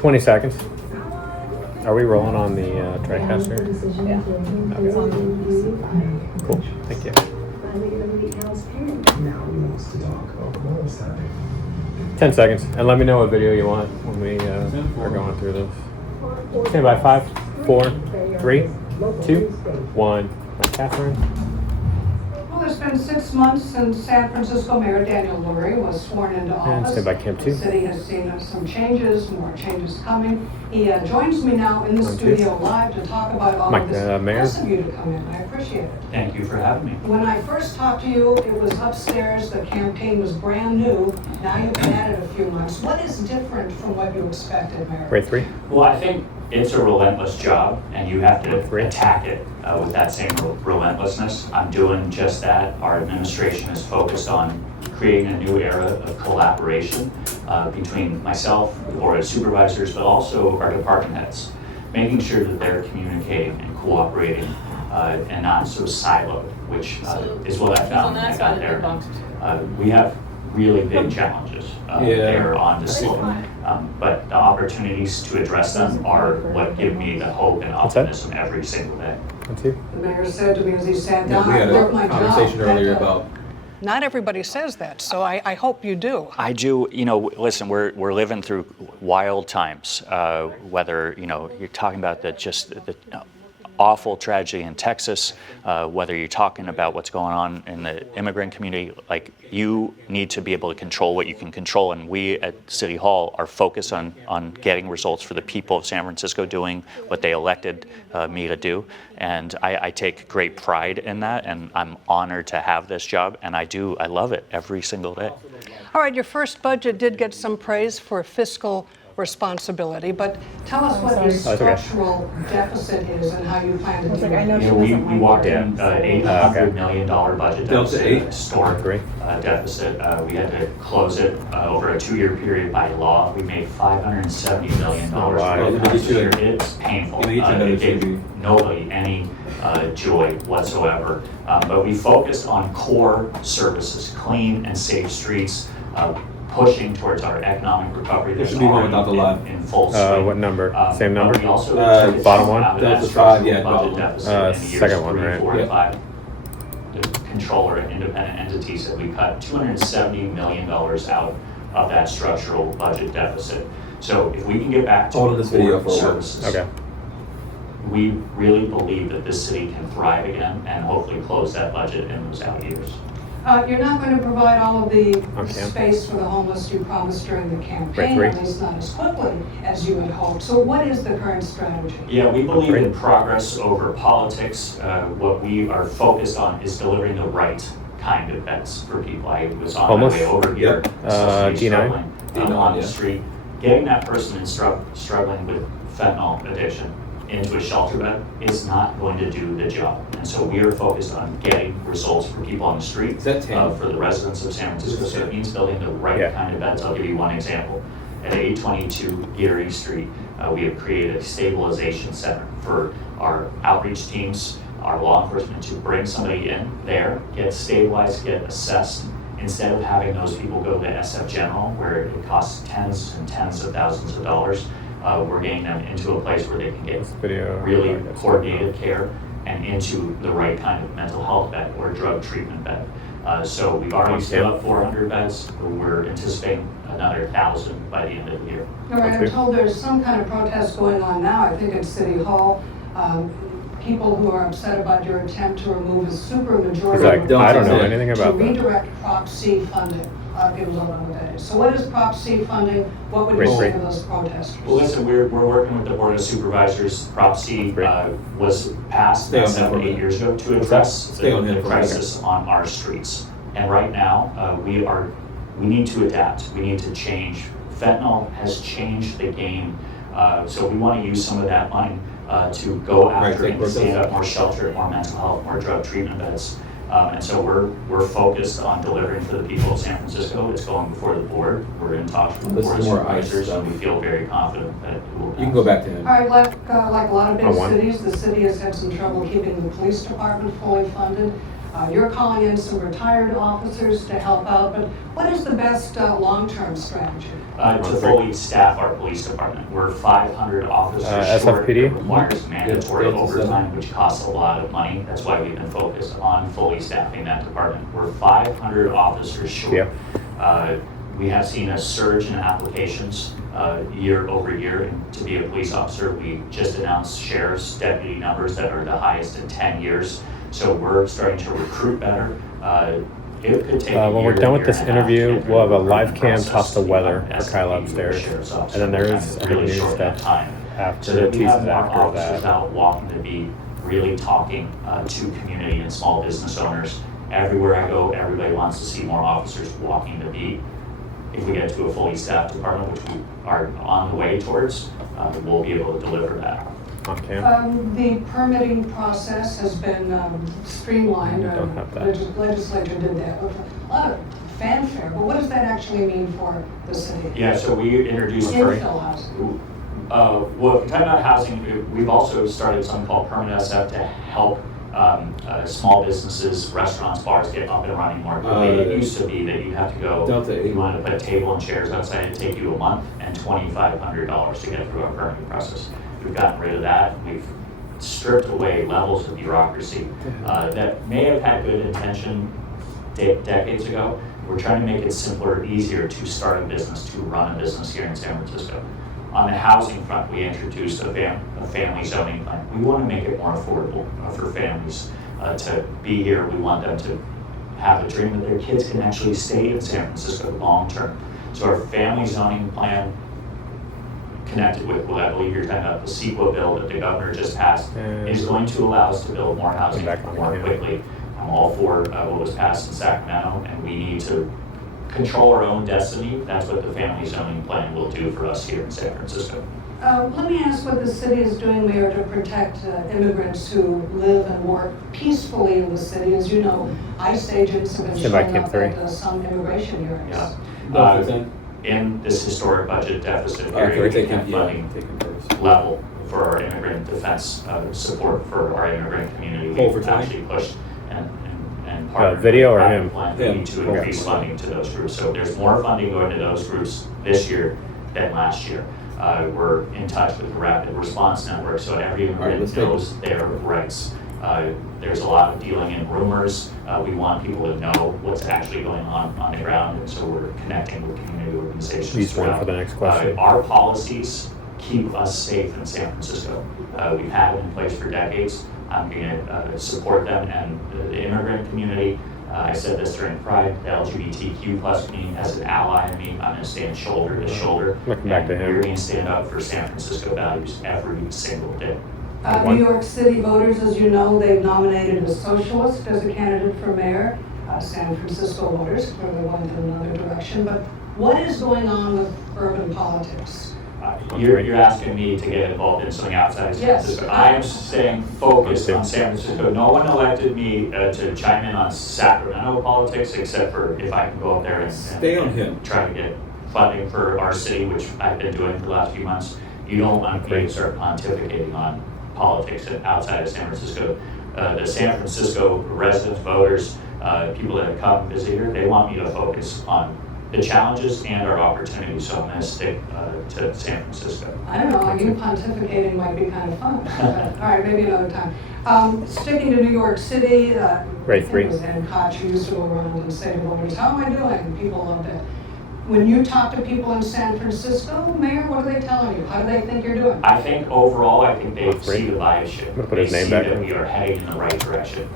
20 seconds. Are we rolling on the TriCaster? Yeah. It's on the Cool. Thank you. 10 seconds. And let me know what video you want when we are going through this. Stand by. 5, 4, 3, 2, 1. Catherine. Well, it's been 6 months since San Francisco Mayor Daniel Lurie was sworn into office. stand by, Camp 2. The city has seen some changes, more changes coming. He joins me now in the studio live to talk about all of this. Mayor. Nice of you to come in. I appreciate it. Thank you for having me. When I first talked to you, it was upstairs. The campaign was brand new. Now you've been at it a few months. What is different from what you expected, Mayor? Grade 3. Well, I think it's a relentless job, and you have to attack it with that same relentlessness. I'm doing just that. Our administration is focused on creating a new era of collaboration between myself, the board of supervisors, but also our department heads, making sure that they're communicating and cooperating and not so siloed, which is what I found when I got there. We have really big challenges there on display. But the opportunities to address them are what give me the hope and optimism every single day. The mayor said to me as he sat down, We I had worked a my job. conversation earlier about. Not everybody says that, so I hope you do. I do, listen, we're living through wild times, whether, you're talking about the awful tragedy in Texas, whether you're talking about what's going on in the immigrant community, like you need to be able to control what you can control. And we at City Hall are focused on getting results for the people of San Francisco doing what they elected me to do. And I take great pride in that, and I'm honored to have this job, and I love it every single day. All right, your first budget did get some praise for fiscal responsibility, but tell us what your structural deficit is and how you plan to do it. We walked in $800 million budget deficit, historic deficit. We had to close it over a 2-year period by law. We made $570 million last year. It's painful. It gave nobody any joy whatsoever. But we focused on core services, clean and safe streets, pushing towards our economic recovery. There should be one without the line. In full swing. What number? Same number? We also bottom one? That's the 5, yeah. budget deficit in years Second one, 3, right? 4, and 5. The controller and independent entities that we cut $270 million out of that structural budget deficit. So if we can get back to core services, we really believe that this city can thrive again and hopefully close that budget in those out years. You're not going to provide all of the space for the homeless you promised during the campaign, at least not as quickly as you had hoped. So what is the current strategy? Yeah, we believe in progress over politics. What we are focused on is delivering the right kind of beds for people. I was on my way over here, struggling on the street, getting that person struggling with fentanyl addiction into a shelter bed is not going to do the job. And so we are focused on getting results for people on the street, for the residents of San Francisco. So it means building the right kind of beds. I'll give you one example. At 822 Geary Street, we have created a stabilization center for our outreach teams, our law enforcement, to bring somebody in there, get stabilized, get assessed, instead of having those people go to SF General, where it costs tens and tens of thousands of dollars. We're getting them into a place where they can get really coordinated care and into the right kind of mental health bed or drug treatment bed. So we've already stood up 400 beds. We're anticipating another 1,000 by the end of the year. All right, I'm told there's some kind of protest going on now, I think at City Hall. People who are upset about your attempt to remove a supermajority I don't know anything about to redirect Prop C funding. Give us a little bit. So what is Prop C funding? What would you say to those protesters? Well, listen, we're working with the Board of Supervisors. Prop C was passed 7 or 8 years ago to address the crisis on our streets. And right now, we need to adapt. We need to change. Fentanyl has changed the game. So we want to use some of that money to go after and stand up more shelter, more mental health, more drug treatment beds. And so we're focused on delivering for the people of San Francisco. It's going before the board. We're in talks with the board of supervisors, and we feel very confident that it will pass. You can go back to him. All right, like a lot of big cities, the city has had some trouble keeping the police department fully funded. You're calling in some retired officers to help out, but what is the best long-term strategy? To fully staff our police department. We're 500 officers short. SFPD? It requires mandatory Yeah, overtime, which costs a lot of money. That's why we've been focused on fully staffing that department. We're 500 officers short. Yeah. We have seen a surge in applications year over year. And to be a police officer, we just announced sheriff's deputy numbers that are the highest in 10 years. So we're starting to recruit better. It could take when we're done with this interview, we'll have a live cam toss the weather for Kyla upstairs. And then there is really new short stuff time. after So that the we have teases more after officers that. out walking the beat, really talking to community and small business owners. Everywhere I go, everybody wants to see more officers walking the beat. If we get to a fully staffed department, which we are on the way towards, we'll be able to deliver that. On cam. The permitting process has been streamlined. We don't have that. Legislature did that with a lot of fanfare, but what does that actually mean for the city? Yeah, so we introduced Infill housing. well, if you're talking about housing, we've also started something called Permanent SF to help small businesses, restaurants, bars get up and running more quickly. It used to be that you have to go, you want to put a table and chairs outside, it'd take you a month and $2,500 to get through our permitting process. We've gotten rid of that. We've stripped away levels of bureaucracy that may have had good intention decades ago. We're trying to make it simpler, easier to start a business, to run a business here in San Francisco. On the housing front, we introduced a family zoning plan. We want to make it more affordable for families to be here. We want them to have a dream that their kids can actually stay in San Francisco long term. So our family zoning plan, connected with what I believe you're talking about, the CEQA bill that the governor just passed, is going to allow us to build more housing more quickly. I'm all for what was passed in Sacramento, and we need to control our own destiny. That's what the family zoning plan will do for us here in San Francisco. Let me ask what the city is doing, Mayor, to protect immigrants who live and work peacefully in the city. As you know, ICE agents have been showing up at some immigration hearings. Yeah. In this historic budget deficit period, we have funding level for our immigrant defense support for our immigrant community. We've actually pushed and part of video or the him? plan to increase funding to those groups. So there's more funding going to those groups this year than last year. We're in touch with the Rapid Response Network, so every immigrant knows their rights. There's a lot of dealing in rumors. We want people to know what's actually going on the ground, and so we're connecting with community organizations. Use one for the next question. Our policies keep us safe in San Francisco. We've had it in place for decades. I'm going to support them and the immigrant community. I said this during Pride, the LGBTQ plus community has an ally in me. I'm going to stand shoulder to shoulder. Looking back to him. We're going to stand up for San Francisco values every single day. New York City voters, as you know, they've nominated a socialist as a candidate for mayor. San Francisco voters clearly went in another direction. But what is going on with urban politics? You're asking me to get involved in something outside of San Francisco. I am staying focused on San Francisco. No one elected me to chime in on Sacramento politics, except for if I can go up there and try to get funding for our city, which I've been doing for the last few months. You don't want me to start pontificating on politics outside of San Francisco. The San Francisco residents, voters, people that have come visit here, they want me to focus on the challenges and our opportunities, so I'm going to stick to San Francisco. I don't know, you pontificating might be kind of fun. All right, maybe another time. Sticking to New York City, Right, three. it was Dan Koch who used to go around and say to voters, how am I doing? And people loved it. When you talk to people in San Francisco, Mayor, what are they telling you? How do they think you're doing? I think overall, I think they see the bias shift. I'm gonna put his They name see back that in. we are heading in the right direction.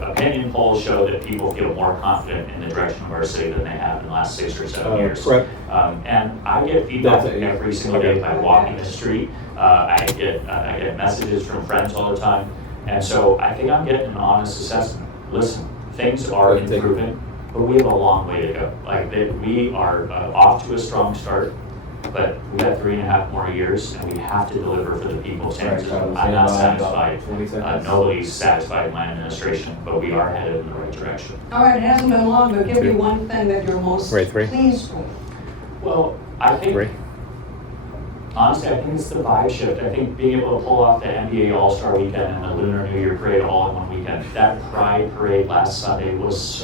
Opinion polls show that people feel more confident in the direction of our city than they have in the last 6 or 7 years. And I get feedback every single day by walking the street. I get messages from friends all the time. And so I think I'm getting an honest assessment. Listen, things are improving, but we have a long way to go. We are off to a strong start, but we got 3.5 more years, and we have to deliver for the people of San Francisco. I'm not satisfied. Nobody's satisfied in my administration, but we are headed in the right direction. All right, it hasn't been long, but give me one thing that you're most pleased with. Well, I think honestly, I think it's the vibe shift. I think being able to pull off the NBA All-Star Weekend and the Lunar New Year Parade all in one weekend. That Pride Parade last Sunday was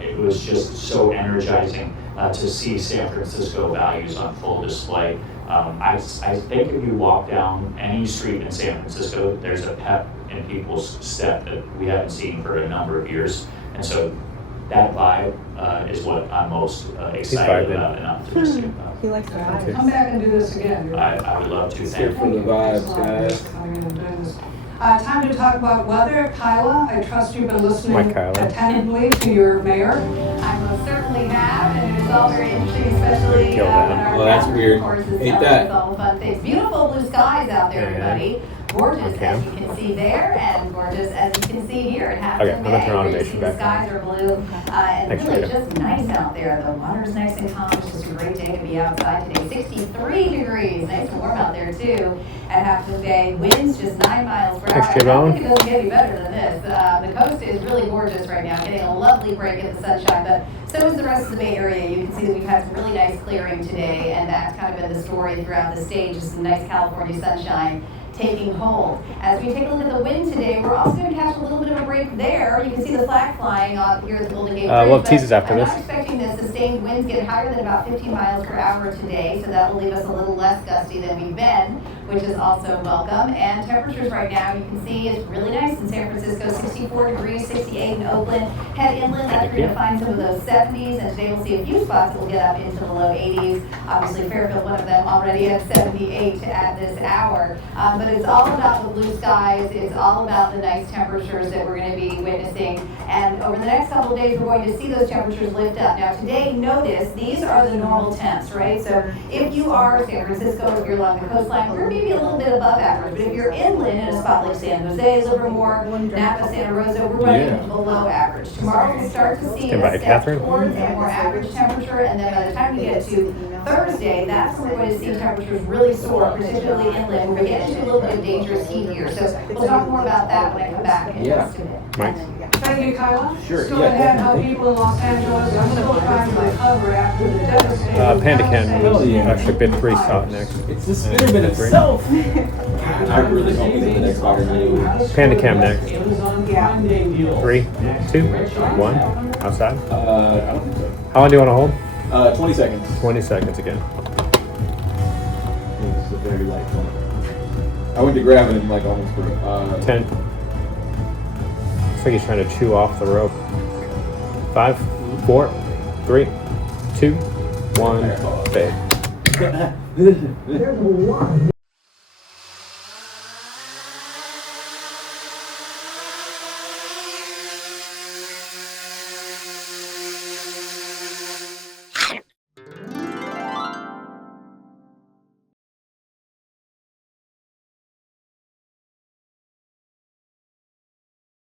it was just so energizing to see San Francisco values on full display. I think if you walk down any street in San Francisco, there's a pep in people's step that we haven't seen for a number of years. And so that vibe is what I'm most excited about and optimistic about. He likes the vibe. Come back and do this again. I would love to. Here Thank for you. the vibes, Thanks a lot for guys. coming in and doing this. Time to talk about weather. Kyla, I trust you've been listening Hi, Kyla. attentively to your mayor. I most certainly have, and it's all very interesting, especially Kill in that. our Well, that's calendar, weird. of course, is Hate telling that. us all the fun things. Beautiful blue skies out there, Yeah, yeah. everybody. Gorgeous, Okay. as you can see there, and gorgeous as you can see here. It happens Okay, in I'm gonna May, turn where you automation see the back skies are blue, and Thanks, really Rita. just nice out there. The water's nice and calm. It's just a great day to be outside today. 63 degrees, nice and warm out there too. At half the day, winds just 9 miles per hour. Thanks, I don't J-Bone. think it doesn't get any better than this. The coast is really gorgeous right now, getting a lovely break in the sunshine, but so is the rest of the Bay Area. You can see that we've had some really nice clearing today, and that's kind of been the story throughout the state, just some nice California sunshine taking hold. As we take a look at the wind today, we're also going to catch a little bit of a break there. You can see the flag flying on here at the Golden Gate Bridge. we'll have but teases after I'm this. not expecting the sustained winds get higher than about 15 miles per hour today, so that will leave us a little less gusty than we've been, which is also welcome. And temperatures right now, you can see it's really nice in San Francisco, 64 degrees, 68 in Oakland. Head inland, that's where you're going to find some of those 70s, and today we'll see a few spots that will get up into the low 80s. Obviously, Fairfield, one of them, already at 78 at this hour. But it's all about the blue skies. It's all about the nice temperatures that we're going to be witnessing. And over the next couple of days, we're going to see those temperatures lift up. Now, today, notice these are the normal temps, right? So if you are San Francisco, if you're along the coastline, we're maybe a little bit above average. But if you're inland in a spot like San Jose, Livermore, Napa, Santa Rosa, we're running below average. Tomorrow, we'll start to see Stand by, a step Catherine. towards a more average temperature. And then by the time we get to Thursday, that's when we're going to see temperatures really soar, particularly inland. We're getting into a little bit of dangerous heat here. So we'll talk more about that when I come back in just a minute. Mike? Thank you, Kyla. Sure, Still yeah, ahead, how definitely. people in Los Angeles are still trying to recover after the devastating. Panda Ken Hell yeah. actually bid 3 shot next. It's the Spiderman himself. God, I really hope he's in the next Spider-Man. Panda Cam next. Yeah. 3, 2, 1. Outside. I don't think so. How long do you want to hold? 20 seconds. 20 seconds again. It's a very light one. I went to grab it and like almost put it. 10. Looks like he's trying to chew off the rope. 5, 4, 3, 2, 1. Fade. There's a lot.